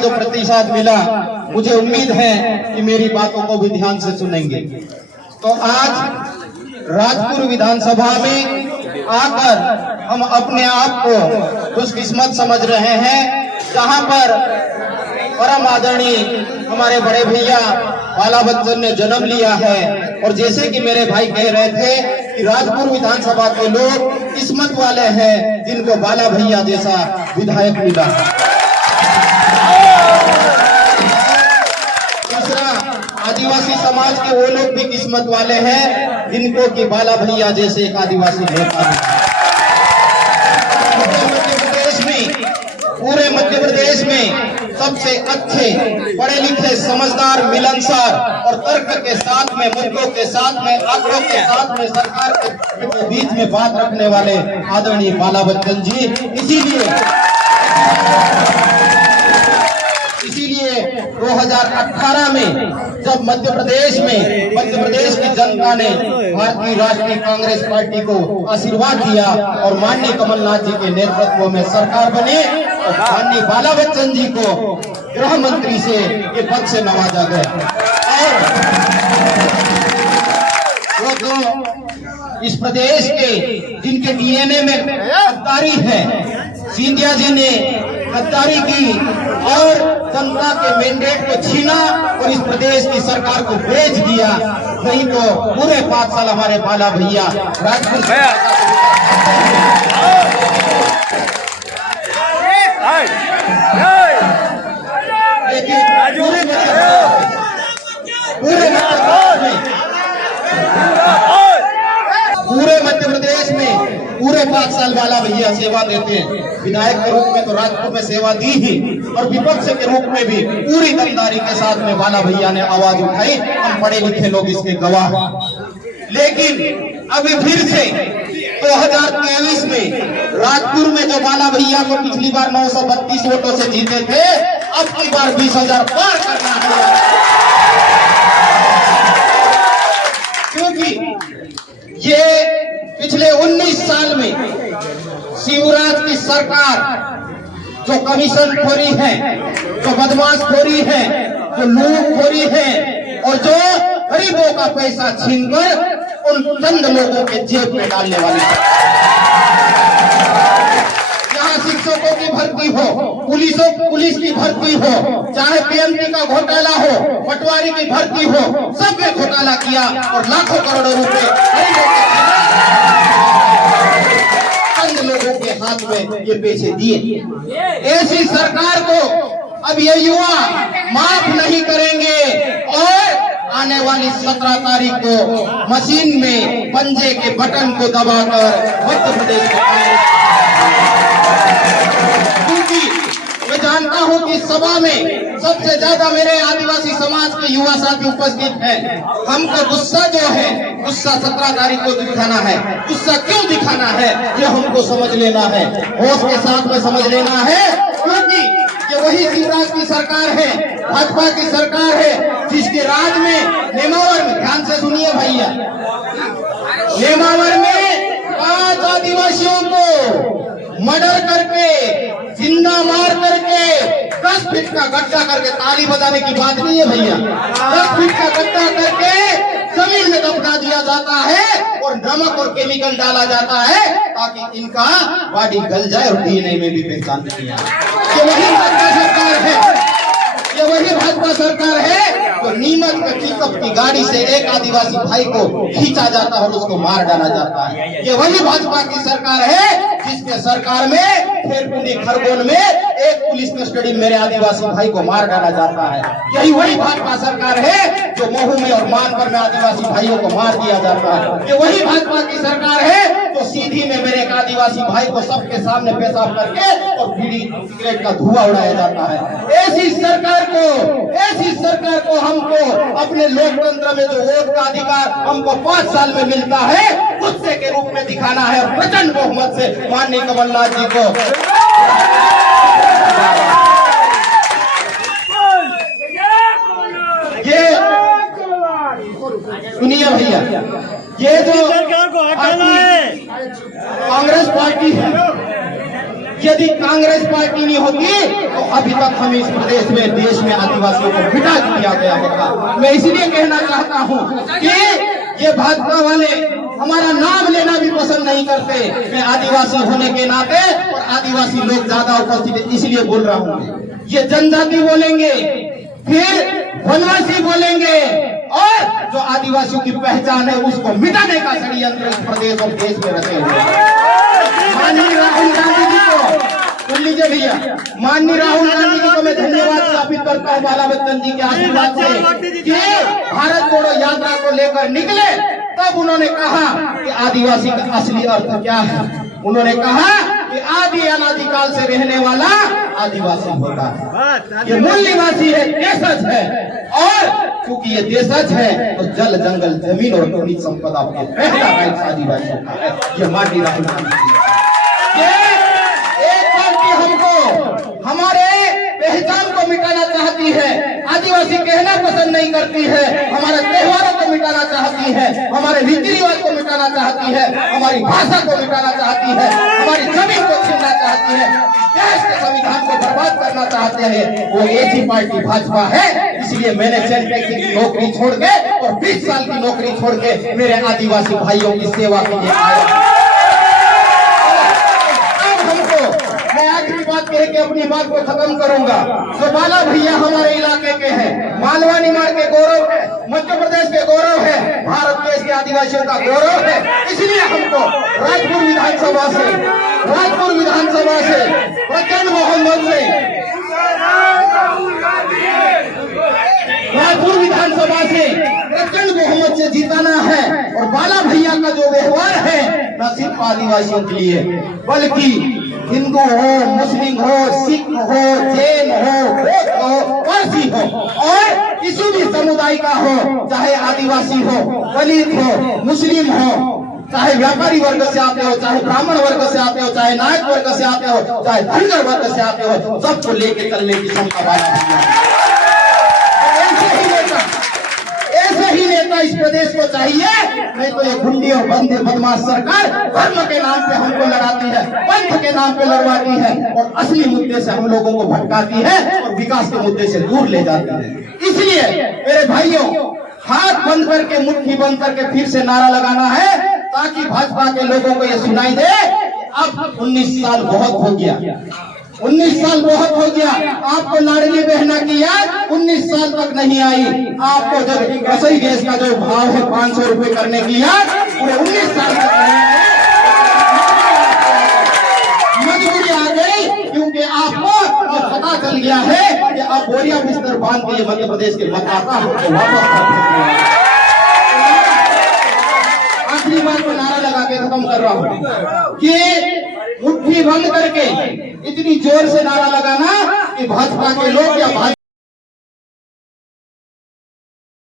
जो प्रतिसाद मिला, मुझे उम्मीद है कि मेरी बातों को भी ध्यान से सुनेंगे। तो आज राजपुर विधानसभा में आकर हम अपने आप को खुशकिस्मत समझ रहे हैं, जहां पर परम आदरणीय हमारे बड़े भैया बाला बच्चन ने जन्म लिया है। और जैसे कि मेरे भाई कह रहे थे कि राजपुर विधानसभा के लोग किस्मत वाले हैं जिनको बाला भैया जैसा विधायक मिला। दूसरा, आदिवासी समाज के वो लोग भी किस्मत वाले हैं जिनको कि बाला भैया जैसे एक आदिवासी नेता है। पूरे मध्य प्रदेश में सबसे अच्छे, पढ़े लिखे, समझदार, मिलनसार और तर्क के साथ में, मुद्दों के साथ में, आंकड़ों के साथ में सरकार के बीच में बात रखने वाले आदरणीय बाला बच्चन जी। इसीलिए 2018 में जब मध्य प्रदेश की जनता ने भारतीय राष्ट्रीय कांग्रेस पार्टी को आशीर्वाद दिया और माननीय कमलनाथ जी के नेतृत्व में सरकार बनी, तो माननीय बाला बच्चन जी को गृह मंत्री से के पद से नवाजा गया। और वो जो इस प्रदेश के जिनके डीएनए में गद्दारी है, सिंधिया जी ने गद्दारी की और जनता के मैंडेट को छीना और इस प्रदेश की सरकार को बेच दिया। नहीं तो पूरे 5 साल हमारे बाला भैया राजपुर पूरे मध्य प्रदेश में पूरे 5 साल बाला भैया सेवा देते हैं। विधायक के रूप में तो राजपुर में सेवा दी ही, और विपक्ष के रूप में भी पूरी ईमानदारी के साथ में बाला भैया ने आवाज उठाई। हम पढ़े लिखे लोग इसके गवाह। लेकिन अभी फिर से 2023 में राजपुर में जो बाला भैया को पिछली बार 932 वोटों से जीते थे, अब की बार 20,000 पार करना है। क्योंकि ये पिछले 19 साल में शिवराज की सरकार जो कमीशन खोरी है, जो बदमाश खोरी है, जो लूट खोरी है और जो गरीबों का पैसा छीनकर उन चंद लोगों के जेब में डालने वाली है। यहाँ शिक्षकों की भर्ती हो, पुलिस की भर्ती हो, चाहे पीएमटी का घोटाला हो, पटवारी की भर्ती हो, सब में घोटाला किया और लाखों करोड़ों रुपए चंद लोगों के हाथ में ये पैसे दिए। ऐसी सरकार को अब ये युवा माफ नहीं करेंगे और आने वाली 17 तारीख को मशीन में पंजे के बटन को दबाकर मध्य प्रदेश क्योंकि मैं जानता हूं कि सभा में सबसे ज्यादा मेरे आदिवासी समाज के युवा साथी उपस्थित हैं। हमको गुस्सा जो है, गुस्सा 17 तारीख को दिखाना है। गुस्सा क्यों दिखाना है ये हमको समझ लेना है, होश के साथ में समझ लेना है। क्योंकि ये वही शिवराज की सरकार है, भाजपा की सरकार है, जिसके राज में नेमावर में, ध्यान से सुनिए भैया, नेमावर में 5 आदिवासियों को मर्डर करके, जिंदा मार करके 10 फीट का गड्ढा करके, ताली बजाने की बात नहीं है भैया, 10 फीट का गड्ढा करके जमीन में दफना दिया जाता है और नमक और केमिकल डाला जाता है ताकि इनका बॉडी गल जाए और डीएनए में भी पहचान नहीं आए। ये वही भाजपा सरकार है, ये वही भाजपा सरकार है तो नीमच में पिकअप की गाड़ी से एक आदिवासी भाई को खींचा जाता है और उसको मार डाला जाता है। ये वही भाजपा की सरकार है जिसके सरकार में खेरकुंडी खरगोन में एक पुलिस कस्टडी मेरे आदिवासी भाई को मार डाला जाता है। यही वही भाजपा सरकार है जो महू में और मानपुर में आदिवासी भाइयों को मार दिया जाता है। ये वही भाजपा की सरकार है जो सीधी में मेरे एक आदिवासी भाई को सबके सामने पेशाब करके और बीड़ी सिगरेट का धुआं उड़ाया जाता है। ऐसी सरकार को हमको अपने लोकतंत्र में जो वोट का अधिकार हमको 5 साल में मिलता है, गुस्से के रूप में दिखाना है और प्रचंड बहुमत से माननीय कमलनाथ जी को ये सुनिए भैया, ये जो सरकार को हटाना है कांग्रेस पार्टी है, यदि कांग्रेस पार्टी नहीं होती तो अभी तक हम इस प्रदेश में देश में आदिवासियों को मिटा दिया गया होता। मैं इसलिए कहना चाहता हूँ कि ये भाजपा वाले हमारा नाम लेना भी पसंद नहीं करते। मैं आदिवासी होने के नाते और आदिवासी लोग ज्यादा उपस्थित है इसलिए बोल रहा हूँ। ये जनजाति बोलेंगे, फिर वनवासी बोलेंगे और जो आदिवासियों की पहचान है उसको मिटाने का षड्यंत्र इस प्रदेश और देश में रचे हुए। माननीय राहुल गांधी जी को सुन लीजिए भैया, माननीय राहुल गांधी जी को मैं धन्यवाद ज्ञापित करता हूँ बाला बच्चन जी के आशीर्वाद से कि भारत जोड़ो यात्रा को लेकर निकले। तब उन्होंने कहा कि आदिवासी का असली अर्थ क्या है। उन्होंने कहा कि आदि अनादिकाल से रहने वाला आदिवासी होता है, ये मूल निवासी है, देशज है। और क्योंकि ये देशज है तो जल जंगल जमीन और खनिज संपदा के पहला राइट आदिवासियों का है। ये माननीय राहुल गांधी एक पार्टी हमको हमारे पहचान को मिटाना चाहती है, आदिवासी कहना पसंद नहीं करती है, हमारे त्योहारों को मिटाना चाहती है, हमारे रीति रिवाज को मिटाना चाहती है, हमारी भाषा को मिटाना चाहती है, हमारी जमीन को छीनना चाहती है, देश के संविधान को बर्बाद करना चाहते हैं। वो ऐसी पार्टी भाजपा है। इसलिए मैंने सेल टैक्सी की नौकरी छोड़ के और 20 साल की नौकरी छोड़ के मेरे आदिवासी भाइयों की सेवा के लिए आया। कह के अपनी बात को खत्म करूंगा। तो बाला भैया हमारे इलाके के हैं, मालवा निमाड़ के गौरव है, मध्य प्रदेश के गौरव है, भारत देश के आदिवासियों का गौरव है। इसलिए हमको राजपुर विधानसभा से प्रचंड मोहम्मद से राजपुर विधानसभा से प्रचंड मोहम्मद से जीताना है। और बाला भैया का जो व्यवहार है न सिर्फ आदिवासियों के लिए बल्कि हिंदू हो, मुस्लिम हो, सिख हो, जैन हो, बौद्ध हो, पारसी हो और किसी भी समुदाय का हो, चाहे आदिवासी हो, दलित हो, मुस्लिम हो, चाहे व्यापारी वर्ग से आते हो, चाहे ब्राह्मण वर्ग से आते हो, चाहे नायक वर्ग से आते हो, चाहे धनगर वर्ग से आते हो, सबको लेके चलने की क्षमता वाला है। ऐसे ही नेता इस प्रदेश को चाहिए, नहीं तो ये गुंडी और बदमाश सरकार धर्म के नाम पे हमको लड़ाती है, पंथ के नाम पे लड़वाती है और असली मुद्दे से हम लोगों को भटकाती है और विकास के मुद्दे से दूर ले जाती है। इसलिए मेरे भाइयों, हाथ बंद करके मुट्ठी बंद करके फिर से नारा लगाना है ताकि भाजपा के लोगों को ये सुनाई दे अब 19 साल बहुत हो गया, 19 साल बहुत हो गया। आपको लाडली बहना की याद 19 साल तक नहीं आई। आपको जब रसोई गैस का जो भाव है 500 रुपए करने की याद पूरे 19 साल तक नहीं आई। मजबूरी आ गई क्योंकि आपको पता चल गया है कि आप बोरिया बिस्तर बांध के मध्य प्रदेश के मतदाता हमको वापस कर सकते हैं। आखिरी बात को नारा लगा के खत्म कर रहा हूँ कि मुट्ठी बंद करके इतनी जोर से नारा लगाना कि भाजपा के लोग या